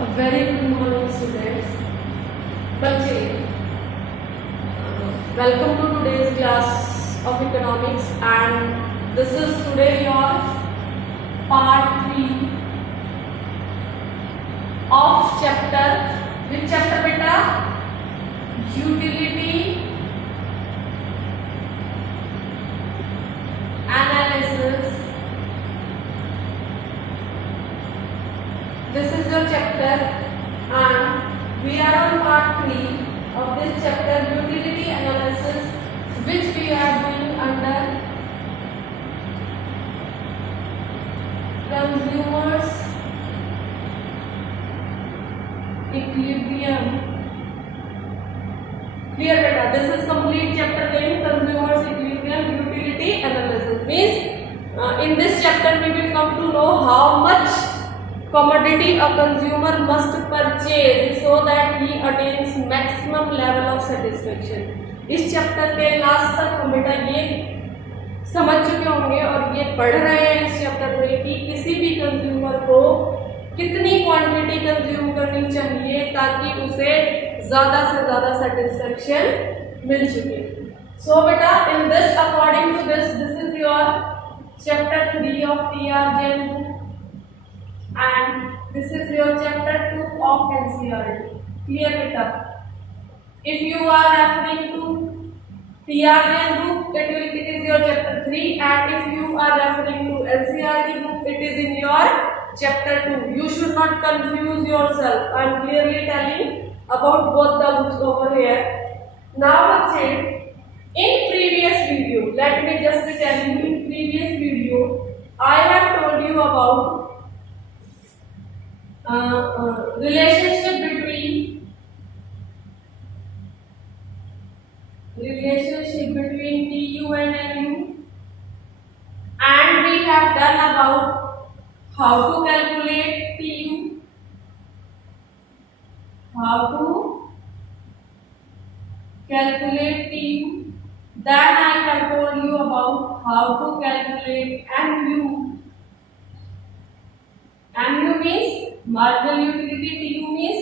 A very good morning, students. बच्चे, welcome to today's class of economics, and this is today your part 3 of chapter. Which chapter, beta? Utility analysis. This is your chapter, and we are on part 3 of this chapter, utility analysis, which we are doing under consumers equilibrium. Clear, beta? This is complete chapter name, consumers equilibrium utility analysis. Means in this chapter we will come to know how much commodity a consumer must purchase so that he attains maximum level of satisfaction. इस चैप्टर के लास्ट तक हम बेटा ये समझ चुके होंगे और ये पढ़ रहे हैं इस चैप्टर में कि किसी भी कंज्यूमर को कितनी क्वांटिटी कंज्यूम करनी चाहिए ताकि उसे ज़्यादा से ज़्यादा सेटिस्फेक्शन मिल सके. सो बेटा, in this according to this is your chapter 3 of TR Jain and this is your chapter 2 of NCERT. Clear, beta? If you are referring to TR Jain book, it is your chapter 3, and if you are referring to NCERT book, it is in your chapter 2. You should not confuse yourself. I am clearly telling about both the books over here. Now let's say, in previous video, let me just tell you, in previous video I have told you about relationship between TU and NU, and we have done about how to calculate TU, then I have told you about how to calculate MU. MU means marginal utility, TU means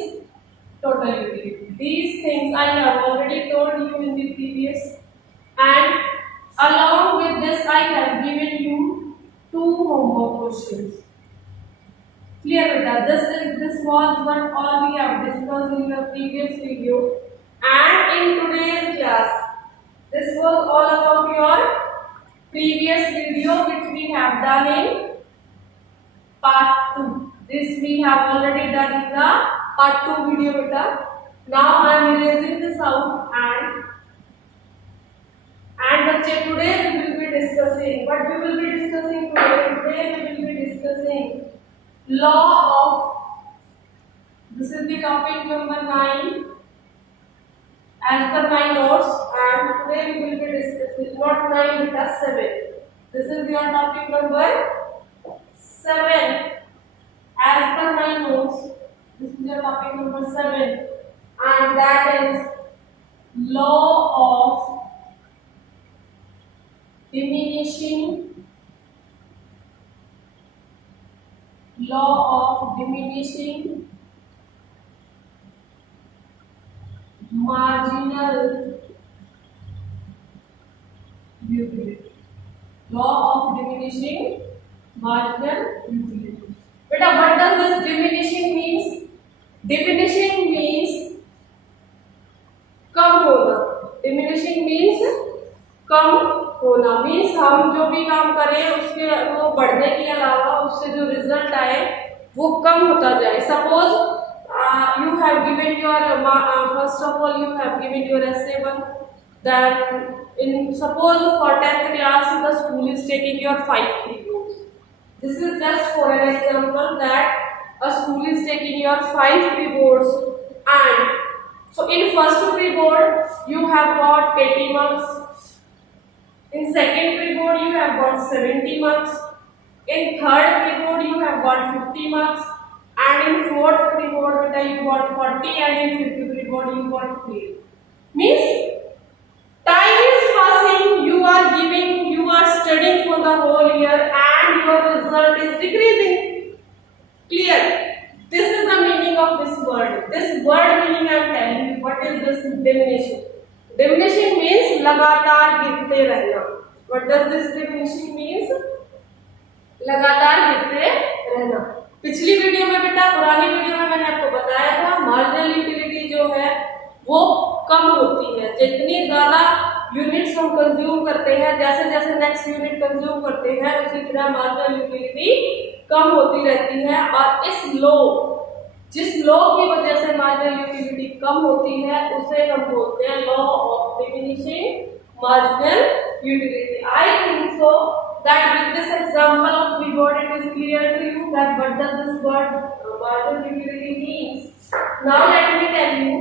total utility. These things I have already told you in the previous, and along with this I have given you 2 homework questions. Clear, beta? This was what all we have discussed in the previous video, and in today's class this was all about your previous video which we have done in part 2. This we have already done in the part 2 video, beta. Now I am erasing this out, and today we will be discussing what we will be discussing today. Today we will be discussing law of, this is the topic number 9 as per my notes, and today we will be discussing not 9 beta 7. This is your topic number 7 as per my notes. This is your topic number 7, and that is law of diminishing marginal utility. Law of diminishing marginal utility. Beta, what does this diminishing means? Diminishing means कम होना. Diminishing means कम होना. Means हम जो भी काम करें उसके वो बढ़ने के अलावा उससे जो रिजल्ट आए वो कम होता जाए. Suppose you have given your first of all you have given your essay 1. Then in suppose for 10th class the school is taking your 5 pre-boards. This is just for an example that a school is taking your 5 pre-boards, and so in first pre-board you have got 80 marks, in second pre-board you have got 70 marks, in third pre-board you have got 50 marks, and in fourth pre-board you got 40, and in fifth pre-board you got 3. Means time is passing, you are studying for the whole year, and your result is decreasing. Clear? This is the meaning of this word. This word meaning I am telling you. What is this diminishing? Diminishing means लगातार गिरते रहना. What does this diminishing means? लगातार गिरते रहना. पिछली वीडियो में बेटा, पुरानी वीडियो में मैंने आपको बताया था मार्जिनल यूटिलिटी जो है वो कम होती है. जितनी ज्यादा यूनिट्स हम कंज्यूम करते हैं, जैसे जैसे नेक्स्ट यूनिट कंज्यूम करते हैं उसी तरह मार्जिनल यूटिलिटी कम होती रहती है. और इस लो, जिस लॉ की वजह से मार्जिनल यूटिलिटी कम होती है उसे हम बोलते हैं law of diminishing marginal utility. I think so that with this example of reward it is clear to you that what does this word marginal utility means. Now let me tell you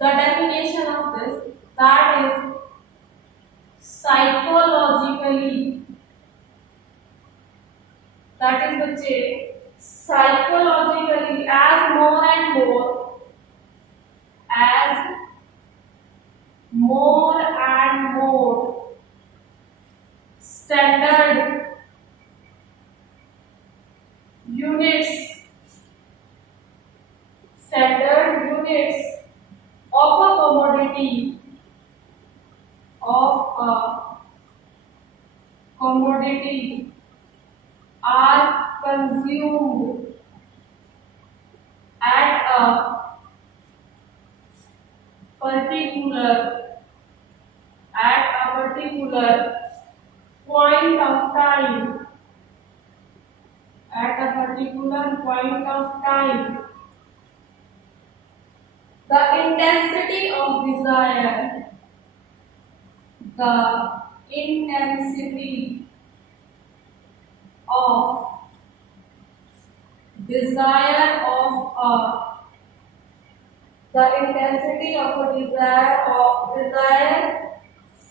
the definition of this, that is psychologically, that is बच्चे psychologically as more and more standard units of a commodity are consumed at a particular point of time, at a particular point of time, the intensity of desire, the intensity of desire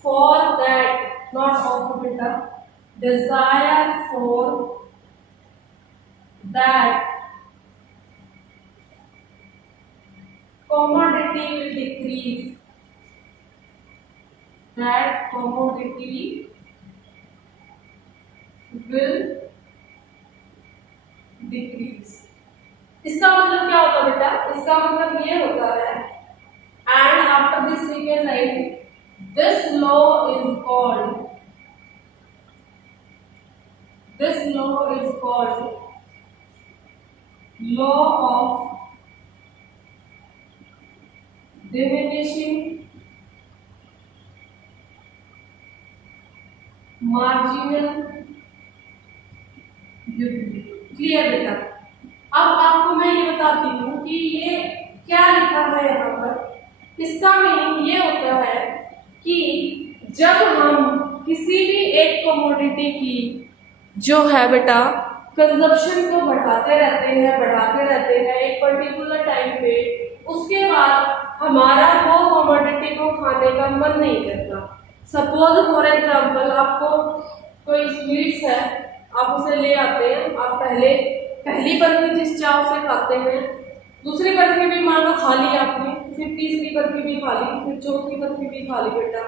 for that, not of beta, desire for that commodity will decrease. That commodity will decrease. इसका मतलब क्या होता है बेटा? इसका मतलब ये होता है, and after this we can write this law is called law of diminishing marginal utility. Clear बेटा? अब आपको मैं ये बताती हूँ कि ये क्या लिखा है यहाँ पर. इसका मीनिंग ये होता है कि जब हम किसी भी एक कमोडिटी की जो है बेटा कंजप्शन को बढ़ाते रहते हैं एक पर्टिकुलर टाइम पे, उसके बाद हमारा वो कमोडिटी को खाने का मन नहीं करता. सपोज फॉर एग्जांपल आपको कोई स्वीट्स है, आप उसे ले आते हैं, आप पहली बर्फी जिस चाव से खाते हैं, दूसरी बर्फी भी मान लो खा ली आपने, फिर तीसरी बर्फी भी खा ली, फिर चौथी बर्फी भी खा ली बेटा.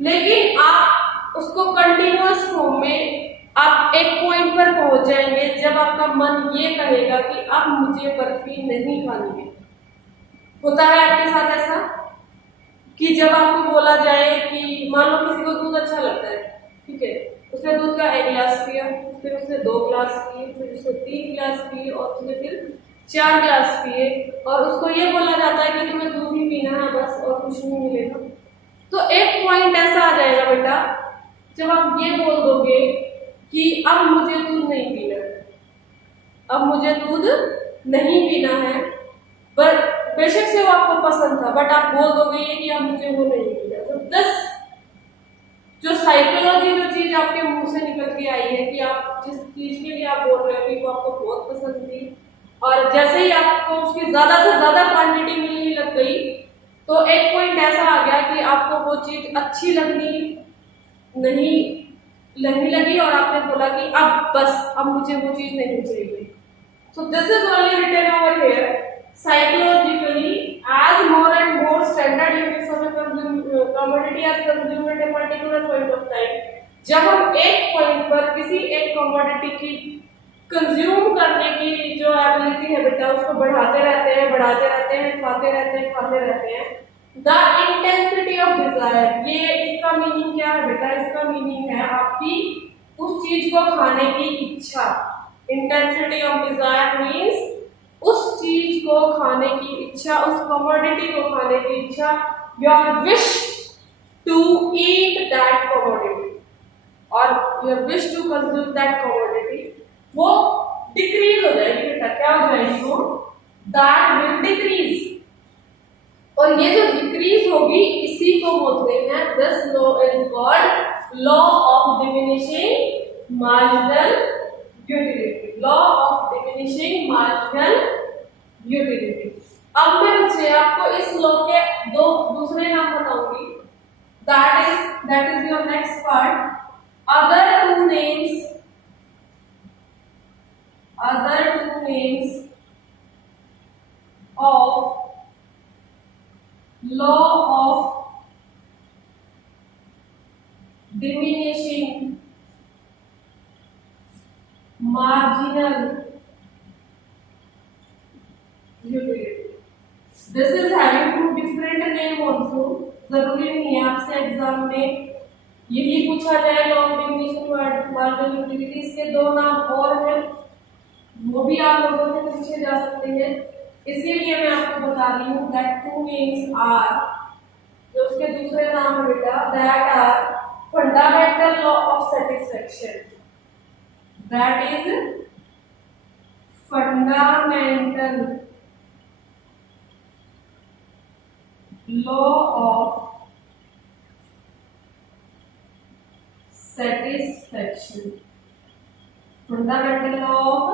लेकिन आप उसको कंटिन्यूअस फॉर्म में आप एक पॉइंट पर पहुंच जाएंगे जब आपका मन ये कहेगा कि अब मुझे बर्फी नहीं खानी है. होता है आपके साथ ऐसा कि जब आपको बोला जाए कि मान लो किसी को दूध अच्छा लगता है, ठीक है, उसने दूध का 1 गिलास पिया, फिर उसने 2 गिलास पिए, फिर उसने 3 गिलास पिए और उसने फिर 4 गिलास पिए, और उसको ये बोला जाता है कि तुम्हें दूध ही पीना है बस और कुछ नहीं मिलेगा. तो एक पॉइंट ऐसा आ जाएगा बेटा जब आप ये बोल दोगे कि अब मुझे दूध नहीं पीना है, अब मुझे दूध नहीं पीना है, पर बेशक से वो आपको पसंद था, बट आप बोल दोगे ये कि अब मुझे वो नहीं पीना. तो 10 जो साइकोलॉजी जो चीज आपके मुंह से निकल के आई है कि आप जिस चीज के लिए आप बोल रहे हो कि वो आपको बहुत पसंद थी, और जैसे ही आपको उसकी ज्यादा से ज्यादा क्वांटिटी मिलने लग गई तो एक पॉइंट ऐसा आ गया कि आपको वो चीज अच्छी नहीं लगी और आपने बोला कि अब मुझे वो चीज नहीं चाहिए. So this is only written over here psychologically as more and more standard units of a commodity are consumed at a particular point of time. जब हम एक पॉइंट पर किसी एक कमोडिटी की कंज्यूम करने की जो एबिलिटी है बेटा उसको बढ़ाते रहते हैं, खाते रहते हैं। द इंटेंसिटी ऑफ डिजायर, ये इसका मीनिंग क्या है बेटा? इसका मीनिंग है आपकी उस चीज को खाने की इच्छा। इंटेंसिटी ऑफ डिजायर मीन्स उस चीज को खाने की इच्छा, उस कमोडिटी को खाने की इच्छा, your wish to eat that commodity और your wish to consume that commodity वो डिक्रीज हो जाएगी बेटा। क्या हो जाएगी? वो दैट विल डिक्रीज। और ये जो डिक्रीज होगी इसी को बोलते हैं, this law is called law of diminishing marginal utility. Law of diminishing marginal utility. अब मैं बच्चे आपको इस लॉ के दो दूसरे नाम बताऊंगी। That is your next part. Other two names of law of diminishing marginal utility. This is having two different name also. जरूरी नहीं है आपसे एग्जाम में यही पूछा जाए law of diminishing marginal utility. इसके दो नाम और हैं, वो भी आप लोगों से पूछे जा सकते हैं, इसीलिए मैं आपको बता रही हूँ दैट टू नेम्स आर, जो उसके दूसरे नाम है बेटा, that are fundamental law of satisfaction. That is fundamental law of satisfaction. Fundamental law of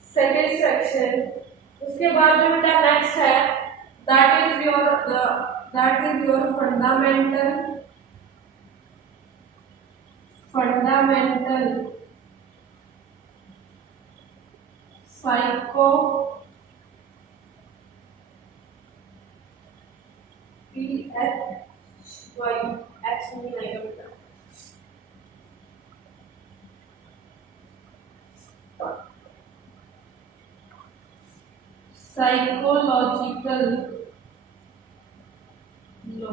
satisfaction. उसके बाद जो बेटा नेक्स्ट है that is your fundamental psycho psychological law,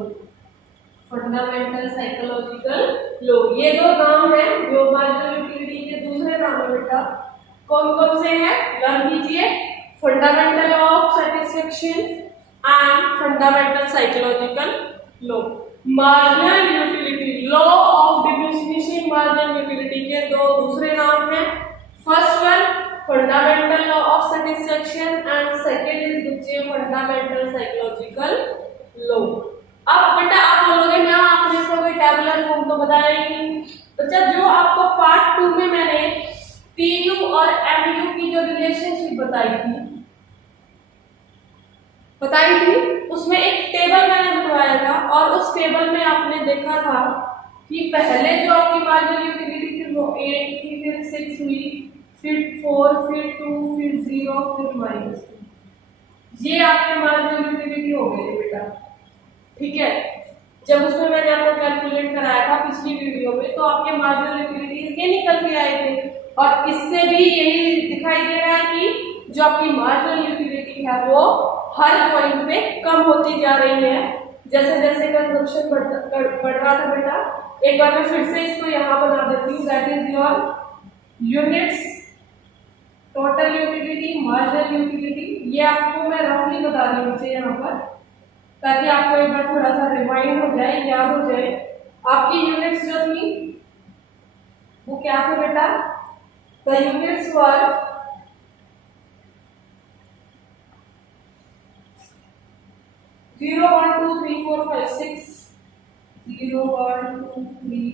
fundamental psychological law. ये दो नाम है जो मार्जिनल यूटिलिटी के दूसरे नाम है बेटा। कौन कौन से हैं लर्न कीजिए, fundamental law of satisfaction and fundamental psychological low. Marginal utility, law of diminishing marginal utility के दो दूसरे नाम हैं। First one fundamental law of satisfaction and second is बच्चे फंडामेंटल साइकोलॉजिकल लॉ। अब बेटा आप बोलोगे मैम आपने इसका कोई टेबुलर फॉर्म तो बताया ही नहीं। बच्चा जो आपको पार्ट 2 में मैंने पीयू और एमयू की जो रिलेशनशिप बताई थी उसमें एक टेबल मैंने बनवाया था और उस टेबल में आपने देखा था कि पहले जो आपकी मार्जिनल यूटिलिटी थी वो 8 थी, फिर 6 हुई, फिर 4, फिर 2, फिर 0, फिर -2। ये आपके मार्जिनल यूटिलिटी हो गई बेटा, ठीक है। जब उसमें मैंने आपको कैलकुलेट कराया था पिछली वीडियो में तो आपके मार्जिनल यूटिलिटीज ये निकल के आए थे और इससे भी यही दिखाई दे रहा है कि जो आपकी मार्जिनल यूटिलिटी है वो हर पॉइंट पे कम होती जा रही है जैसे जैसे कंजम्पशन बढ़ रहा था बेटा। एक बार मैं फिर से इसको यहाँ बना देती हूँ, that is your units, total utility, marginal utility. ये आपको मैं रफली बता रही हूँ मुझे यहाँ पर ताकि आपको एक बार थोड़ा सा रिमाइंड हो जाए, याद हो जाए। आपकी यूनिट्स जो थी वो क्या थे बेटा? द यूनिट्स वर 0, 1, 2, 3, 4, 5, 6, 0, 1, 2, 3,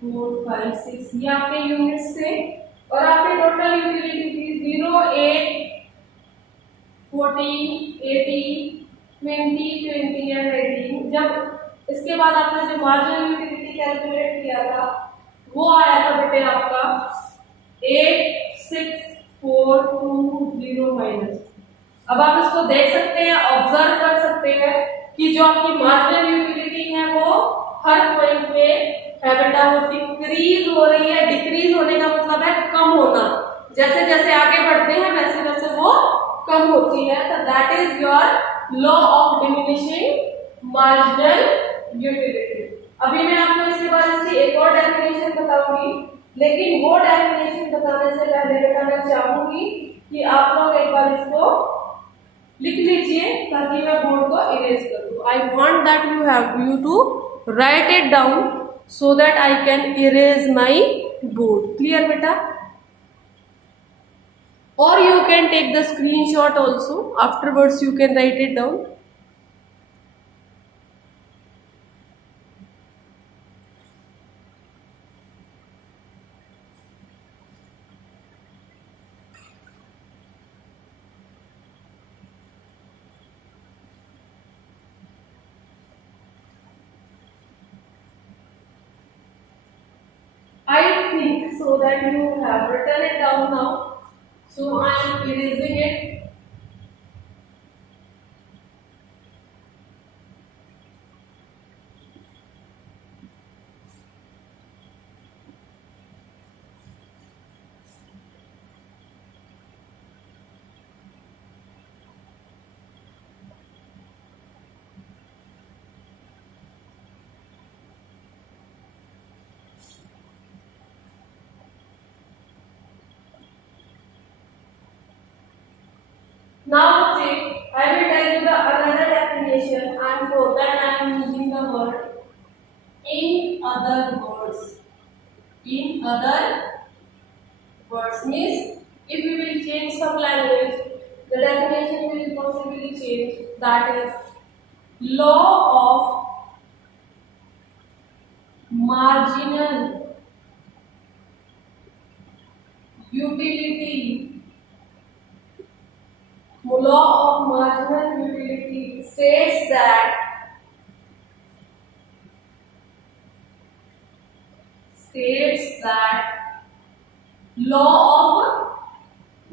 4, 5, 6 ये आपके यूनिट्स थे और आपकी टोटल यूटिलिटी थी 0, 8, 14, 18, 20, 20 एंड 18। जब इसके बाद आपने जो मार्जिनल यूटिलिटी कैलकुलेट किया था वो आया था बेटे आपका 8, 6, 4, 2, 0 माइनस। अब आप इसको देख सकते हैं, ऑब्जर्व कर सकते हैं कि जो आपकी मार्जिनल यूटिलिटी है वो हर पॉइंट पे है बेटा वो डिक्रीज हो रही है। डिक्रीज होने का मतलब है कम होना, जैसे जैसे आगे बढ़ते हैं वैसे वैसे वो कम होती है। तो that is your law of diminishing marginal utility. अभी मैं आपको इसके बाद इसकी एक और डेफिनेशन बताऊंगी, लेकिन वो डेफिनेशन बताने से पहले बेटा मैं चाहूंगी कि आप लोग एक बार इसको लिख लीजिए ताकि मैं बोर्ड को इरेज कर दूं। I want that you to write it down so that I can erase my board. Clear बेटा? Or you can take the screenshot also. Afterwards you can write it down. I think so that you have written it down now. So I am erasing it. Now see, I will tell you the another definition, and for that I am using the word in other words. In other words means if we will change some language, the definition will possibly change. That is law of marginal utility. Law of marginal utility states that law of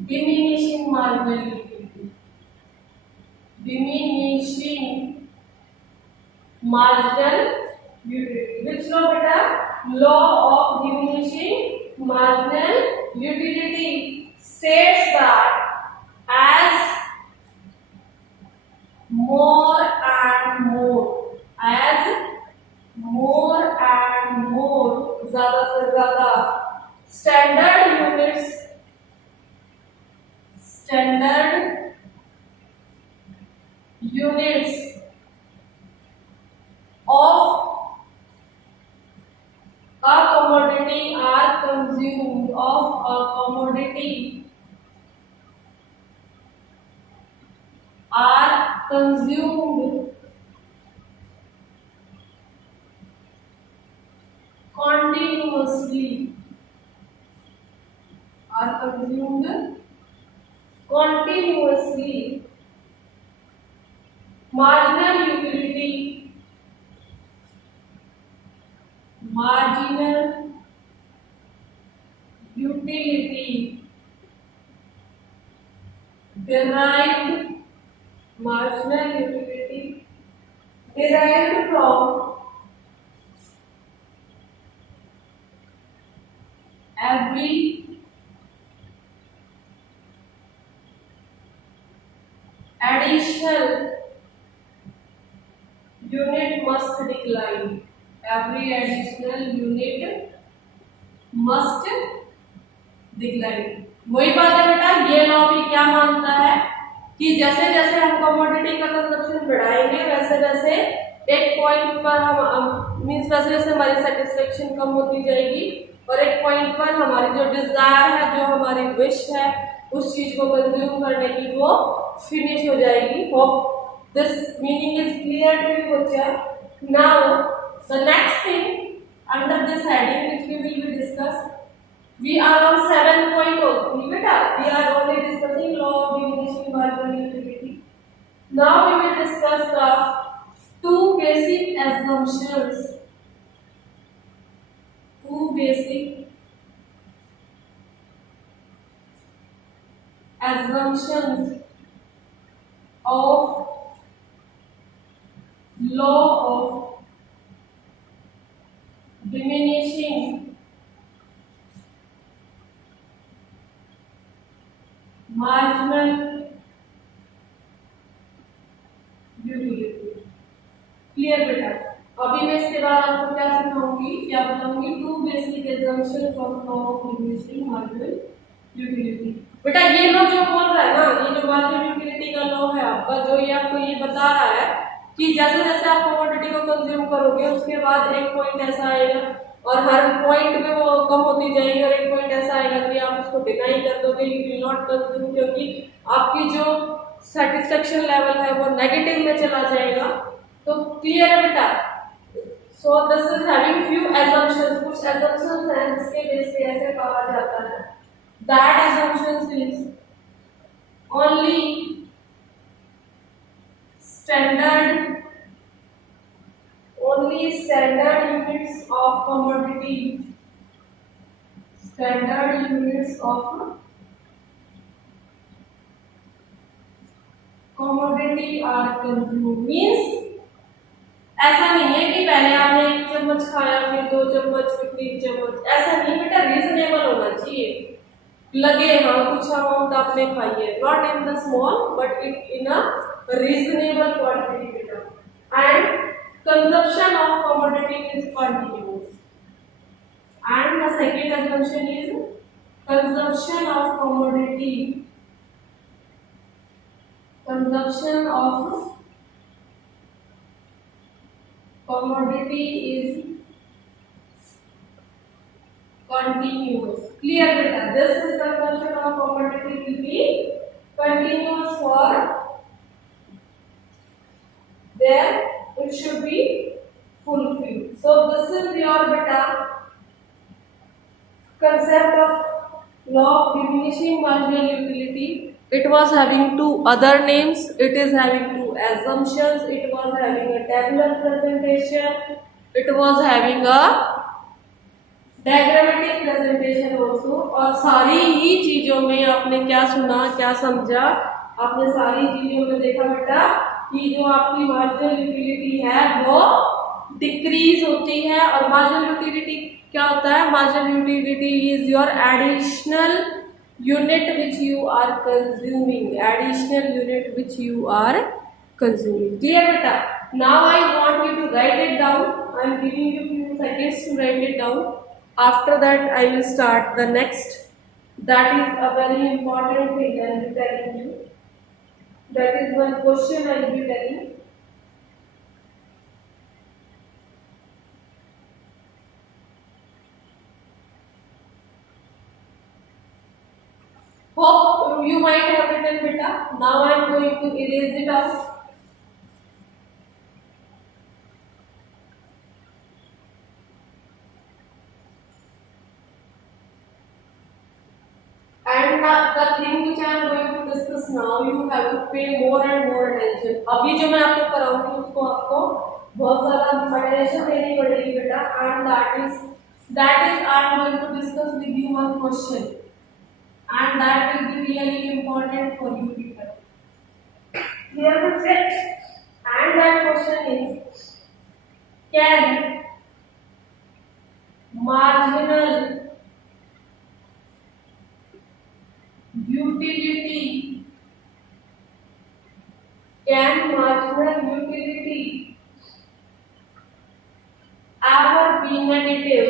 diminishing marginal utility. Diminishing marginal utility. Which law beta? Law of diminishing marginal utility states that as more and more, ज़्यादा से ज़्यादा standard units of a commodity are consumed, continuously. Marginal utility derived from every additional unit must decline. Every additional unit must decline. वही बात है बेटा, ये लॉ भी क्या मानता है कि जैसे जैसे हम कमोडिटी का कंजप्शन बढ़ाएंगे वैसे वैसे एक पॉइंट पर हम मीन्स वैसे वैसे हमारी सेटिस्फेक्शन कम होती जाएगी और एक पॉइंट पर हमारी जो डिजायर है, जो हमारी विश है उस चीज को कंज्यूम करने की, वो फिनिश हो जाएगी. Hope this meaning is clear to you बच्चा. Now the next thing under this heading which we will be discuss, we are on 7.0 beta. We are only discussing law of diminishing marginal utility. Now we will discuss the two basic assumptions. Two basic assumptions of law of diminishing marginal utility. Clear बेटा? अभी मैं इसके बाद आपको क्या सिखाऊंगी, क्या बताऊंगी, two basic assumptions of law of diminishing marginal utility. बेटा ये लोग जो बोल रहा है ना, ये जो मार्जिनल यूटिलिटी का लॉ है आपका, जो ये आपको ये बता रहा है कि जैसे जैसे आप कमोडिटी को कंज्यूम करोगे उसके बाद एक पॉइंट ऐसा आएगा और हर पॉइंट पे वो कम होती जाएगी और एक पॉइंट ऐसा आएगा कि आप उसको डिनाई कर दोगे, यू विल नॉट कंज्यूम, क्योंकि आपकी जो सेटिस्फेक्शन लेवल है वो नेगेटिव में चला जाएगा। तो क्लियर है बेटा? सो this is having few assumptions, कुछ assumptions हैं जिसके बेस पे ऐसे कहा जाता है that assumptions is only standard units of commodity, standard units of commodity are consumed, means ऐसा नहीं है कि पहले आपने 1 चम्मच खाया फिर 2 चम्मच फिर 3 चम्मच, ऐसा नहीं बेटा, रीजनेबल होना चाहिए। लगे हाँ कुछ अमाउंट आपने खाई है, not in the small but in a reasonable quantity बेटा। And consumption of commodity is continuous. And the second assumption is consumption of commodity, consumption of commodity is continuous. Clear beta? This is consumption of commodity will be continuous for there, it should be fulfilled. So this is your beta concept of law of diminishing marginal utility. It was having two other names, it is having two assumptions, it was having a tabular presentation, it was having a diagrammatic presentation also. और सारी ही चीजों में आपने क्या सुना, क्या समझा, आपने सारी चीजों में देखा बेटा कि जो आपकी मार्जिनल यूटिलिटी है वो डिक्रीज होती है। और मार्जिनल यूटिलिटी क्या होता है? Marginal utility is your additional unit which you are consuming, additional unit which you are consuming. Clear beta? Now I want you to write it down. I am giving you few seconds to write it down. After that I will start the next. That is a very important thing I will be telling you. That is one question I will be telling. Hope you might have written beta. Now I am going to erase it out. And the thing which I am going to discuss now, you have to pay more and more attention. अभी जो मैं आपको कराऊंगी उसको आपको बहुत ज़्यादा attention देनी पड़ेगी बेटा. And that is I am going to discuss with you one question, and that will be really important for you people. Clear with it? And that question is, can marginal utility ever be negative?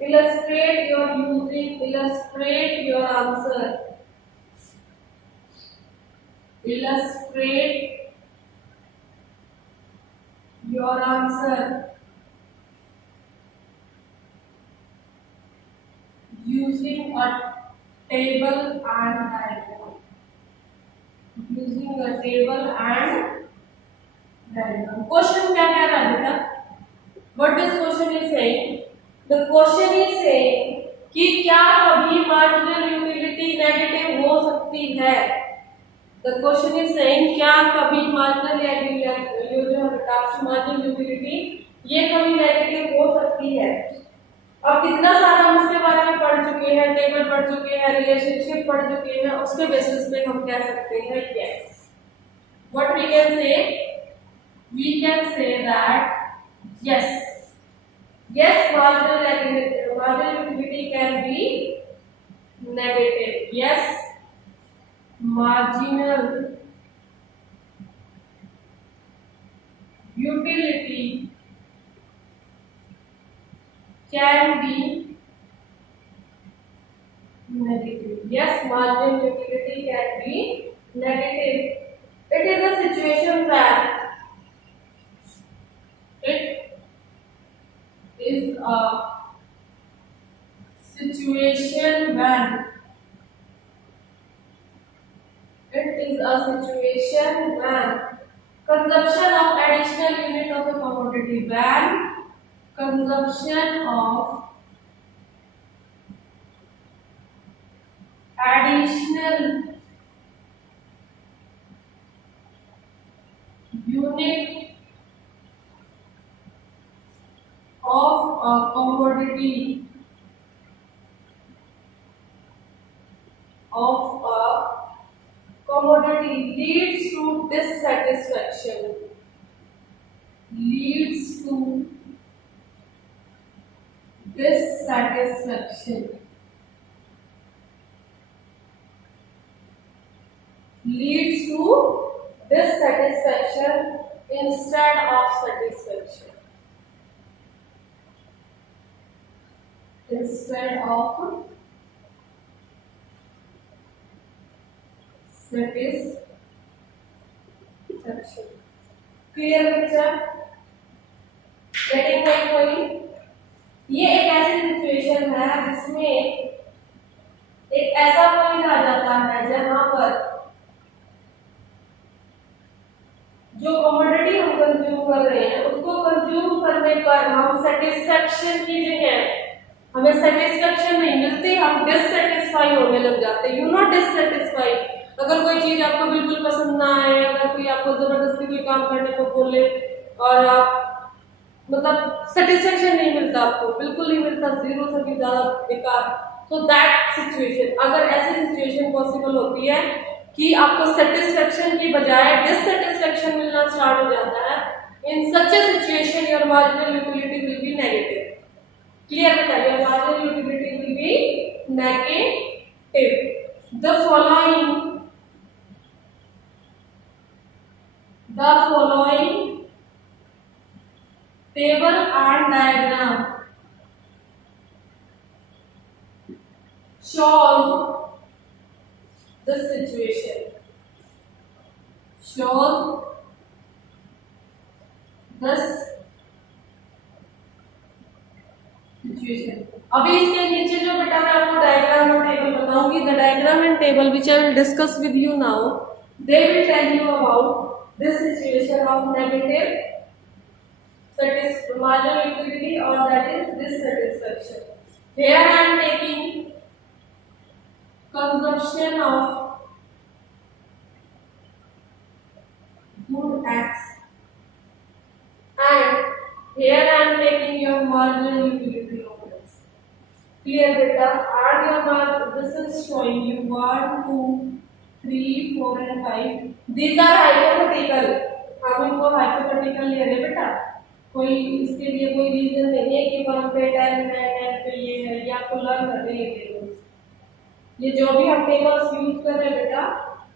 Illustrate your answer. Illustrate your answer using a table and diagram. Using a table and diagram. Question क्या कह रहा है बेटा? What this question is saying? The question is saying कि क्या कभी marginal utility negative हो सकती है? The question is saying क्या कभी marginal utility ये कभी नेगेटिव हो सकती है? अब कितना सारा हम इसके बारे में पढ़ चुके हैं, टेबल पढ़ चुके हैं, रिलेशनशिप पढ़ चुके हैं, उसके बेसिस पे हम कह सकते हैं yes. What we can say? We can say that Yes. Yes, marginal utility can be negative. Yes, marginal utility can be negative. Yes, marginal utility can be negative. It is a situation where it is a situation when it is a situation when consumption of additional unit of a commodity, when consumption of additional unit of a commodity leads to dissatisfaction, leads to dissatisfaction, leads to dissatisfaction instead of satisfaction, instead of satisfaction. Clear picture? Getting my point? ये एक ऐसी सिचुएशन है जिसमें एक ऐसा पॉइंट आ जाता है जहां पर जो कमोडिटी हम कंज्यूम कर रहे हैं उसको कंज्यूम करने पर हम सेटिस्फेक्शन की जगह हमें सेटिस्फेक्शन नहीं मिलती, हम डिससेटिस्फाई होने लग जाते हैं। You not dissatisfy. अगर कोई चीज आपको बिल्कुल पसंद ना आए, अगर कोई आपको जबरदस्ती कोई काम करने को बोले और आप मतलब सेटिस्फेक्शन नहीं मिलता, आपको बिल्कुल नहीं मिलता, जीरो से भी ज्यादा बेकार, तो दैट सिचुएशन, अगर ऐसी सिचुएशन पॉसिबल होती है कि आपको सेटिस्फेक्शन की बजाय डिससेटिस्फेक्शन मिलना स्टार्ट हो जाता है, in such a situation your marginal utility will be negative. Clear बेटा? Your marginal utility will be negative. The following table and diagram shows the situation, shows this situation। अभी इसके नीचे जो बेटा मैं आपको डायग्राम और टेबल बताऊंगी, the diagram and table which I will discuss with you now, they will tell you about this situation of negative marginal utility or that is dissatisfaction. Here I am taking consumption of good X and here I am taking your marginal utility of X. Clear beta? And your margin, this is showing you 1, 2, 3, 4 and 5. These are hypothetical. हम इनको hypothetical ले रहे बेटा, कोई इसके लिए कोई रीजन नहीं है कि 1 पे 10 है, 10 पे ये है, ये आपको लर्न करने ये टेबल्स, ये जो भी हम टेबल्स यूज कर रहे हैं बेटा,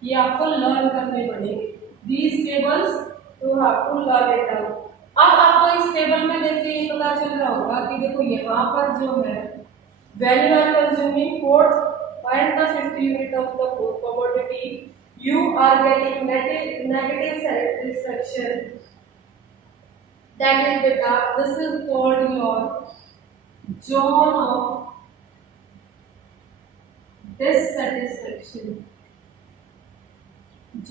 ये आपको लर्न करने पड़ेंगे। These tables तो आपको लर्न इट आउट। अब आपको इस टेबल में देखिए ये पता चल रहा होगा कि देखो यहाँ पर जो है when you are consuming 4th and the 5th unit of the commodity, you are getting negative satisfaction. That is beta, this is called your zone of dissatisfaction,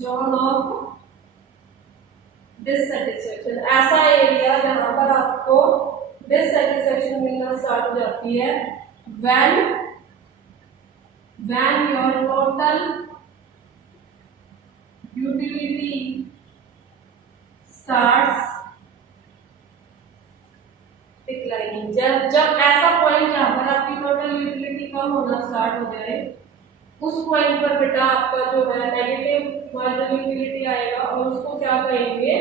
zone of dissatisfaction। ऐसा एरिया जहां पर आपको डिससेटिस्फेक्शन मिलना स्टार्ट हो जाती है when your total utility starts declining. जब ऐसा पॉइंट जहां पर आपकी टोटल यूटिलिटी कम होना स्टार्ट हो जाए, उस पॉइंट पर बेटा आपका जो है नेगेटिव मार्जिनल यूटिलिटी आएगा और उसको क्या कहेंगे,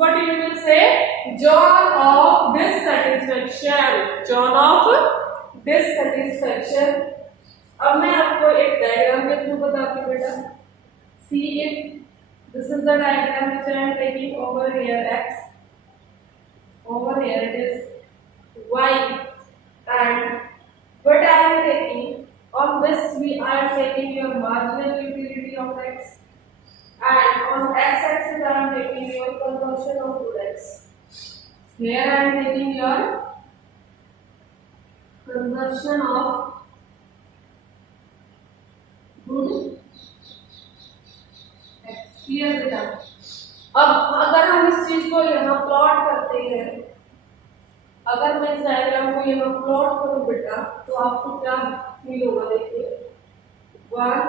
what you will say? John of dissatisfaction. John of dissatisfaction. अब मैं आपको एक डायग्राम के थ्रू बताती हूँ बेटा. See it. This is the diagram which I am taking over here x. Over here it is y, and what I am taking on this we are taking your marginal utility of x, and on x-axis I am taking your consumption of goods. Here I am taking your consumption of good x. Clear बेटा. अब अगर हम इस चीज को यहाँ प्लॉट करते हैं, अगर मैं इस डायग्राम को यहाँ प्लॉट करूँ बेटा, तो आपको क्या फील होगा? देखिए 1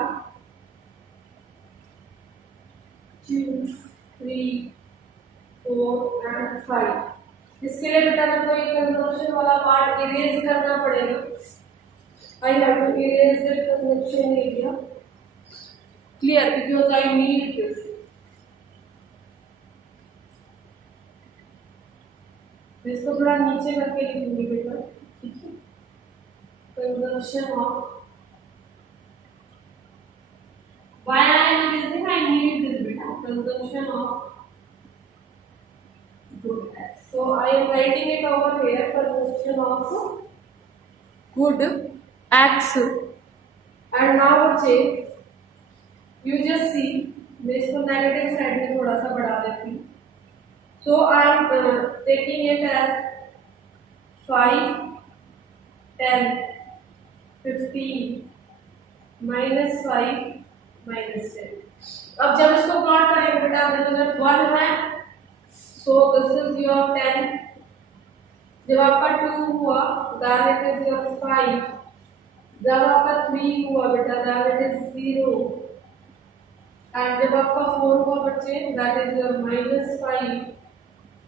2 3 4 एंड 5. इसके लिए बेटा मेरे को ये कंजम्पशन वाला पार्ट इरेज करना पड़ेगा. I have to erase the consumption area. Clear? Because I need this. इसको थोड़ा नीचे करके लिखूंगी बेटा. ठीक है. Consumption of why I am using I need this beta. Consumption of good x. So I am writing it over here. Consumption of good x. And now check. You just see. मैं इसको negative side में थोड़ा सा बढ़ा देती हूँ. So I am taking it as 5, 10, 15, -5, -10. अब जब इसको प्लॉट करेंगे बेटा, जब 1 है, so this is your 10. जब आपका 2 हुआ, then it is your 5. जब आपका 3 हुआ बेटा, then it is 0. and जब आपका 4 हुआ बच्चे, that is your -5.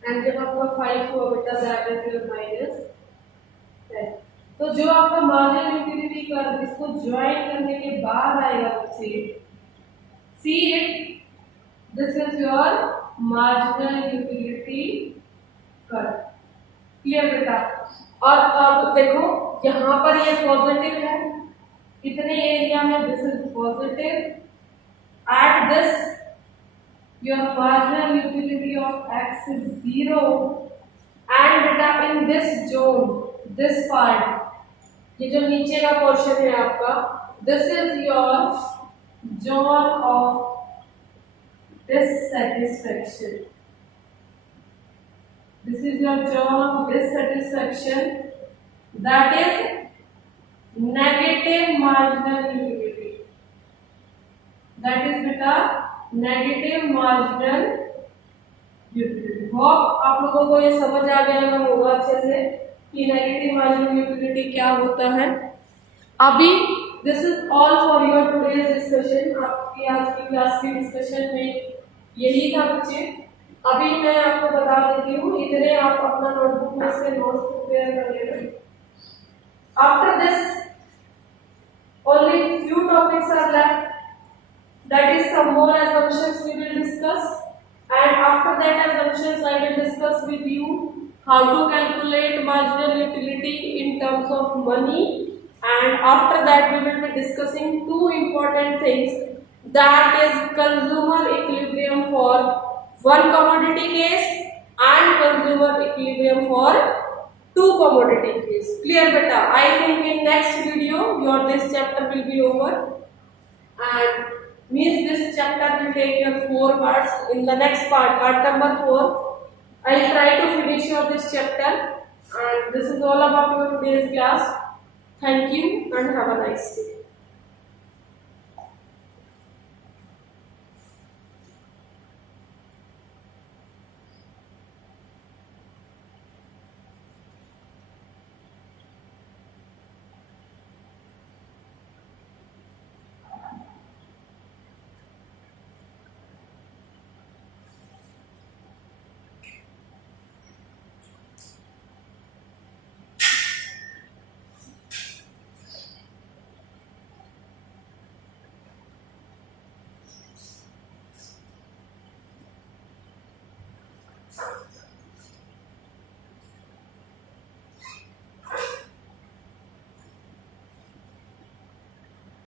and जब आपका 5 हुआ बेटा, that is your -10. तो जो आपका मार्जिनल यूटिलिटी कर्व इसको ज्वाइन करने के बाद आएगा बच्चे, see it, this is your marginal utility curve. Clear बेटा? और अब देखो यहाँ पर ये पॉजिटिव है, इतने एरिया में this is positive. At this your marginal utility of x is 0, and beta in this zone, this part, ये जो नीचे का पोर्शन है आपका, this is your zone of dissatisfaction. This is your zone of dissatisfaction, that is negative marginal utility. That is beta negative marginal utility. Hope आप लोगों को ये समझ आ गया होगा अच्छे से कि नेगेटिव मार्जिनल यूटिलिटी क्या होता है. अभी this is all for your today's discussion. आपकी आज की क्लास की डिस्कशन में यही था बच्चे. अभी मैं आपको बता देती हूँ, इतने आप अपना नोटबुक में से नोट्स प्रिपेयर कर लेना. After this only few topics are left. That is some more assumptions we will discuss, and after that assumptions I will discuss with you how to calculate marginal utility in terms of money, and after that we will be discussing two important things, that is consumer equilibrium for one commodity case and consumer equilibrium for two commodity case. Clear beta? I think in next video your this chapter will be over, and means this chapter will take your 4 parts. In the next part number 4, I will try to finish your this chapter, and this is all about your today's class. Thank you and have a nice day.